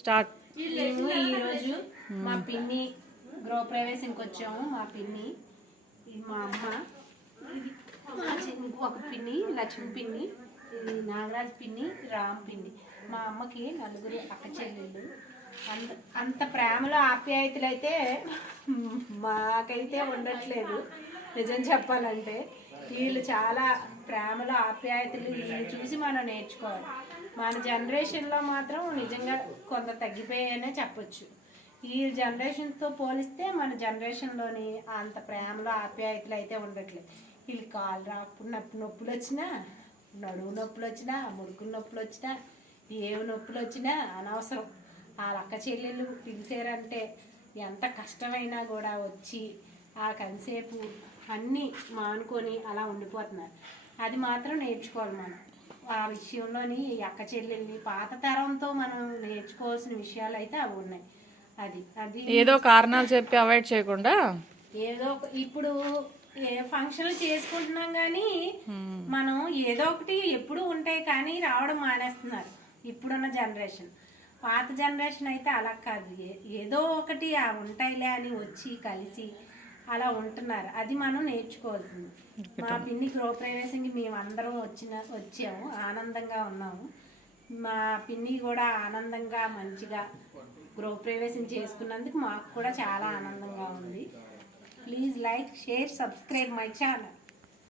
Start. ఈరోజు మా పిన్ని గృహప్రవేశంకి వచ్చాము. మా పిన్ని, ఇది మా అమ్మ, ఇది మా ఒక పిన్ని లక్ష్మి పిన్ని, ఇది నాగరాజ్ పిన్ని, రామ్ పిన్ని. మా అమ్మకి నలుగురు అక్క చెల్లెళ్ళు. అంత ప్రేమలో ఆప్యాయతలు అయితే మాకైతే ఉండట్లేదు. నిజం చెప్పాలంటే వీళ్ళు చాలా ప్రేమలో ఆప్యాయతలు వీళ్ళు చూసి మనం నేర్చుకోవాలి. మన జనరేషన్లో మాత్రం నిజంగా కొంత తగ్గిపోయాయనే చెప్పొచ్చు. ఈ జనరేషన్తో పోలిస్తే మన జనరేషన్లోని అంత ప్రేమలో ఆప్యాయతలు అయితే ఉండట్లేదు. వీళ్ళు కాలు రాకుండా నొప్పులు వచ్చినా, నడువు నొప్పులు వచ్చినా, ముడుకుల నొప్పులు వచ్చినా, ఏవి నొప్పులు వచ్చినా అనవసరం. వాళ్ళ అక్క చెల్లెళ్ళు పిలిచారంటే ఎంత కష్టమైనా కూడా వచ్చి ఆ కంసేపు అన్నీ మానుకొని అలా ఉండిపోతున్నారు. అది మాత్రం నేర్చుకోవాలి మనం. ఆ విషయంలోని అక్క చెల్లెల్ని పాత తరంతో మనం నేర్చుకోవాల్సిన విషయాలు అయితే అవి ఉన్నాయి. అది అది ఏదో కారణాలు చెప్పి అవాయిడ్ చేయకుండా ఏదో ఇప్పుడు ఫంక్షన్లు చేసుకుంటున్నాం కానీ మనం ఏదో ఒకటి ఎప్పుడు ఉంటాయి కానీ రావడం మానేస్తున్నారు ఇప్పుడున్న జనరేషన్. పాత జనరేషన్ అయితే అలా కాదు, ఏదో ఒకటి ఉంటాయిలే అని వచ్చి కలిసి అలా ఉంటున్నారు. అది మనం నేర్చుకోవాల్సింది. మా పిన్ని గృహప్రవేశంకి మేమందరం వచ్చాము, ఆనందంగా ఉన్నాము. మా పిన్ని కూడా ఆనందంగా మంచిగా గృహప్రవేశం చేసుకున్నందుకు మాకు కూడా చాలా ఆనందంగా ఉంది. Please like, share, subscribe my channel.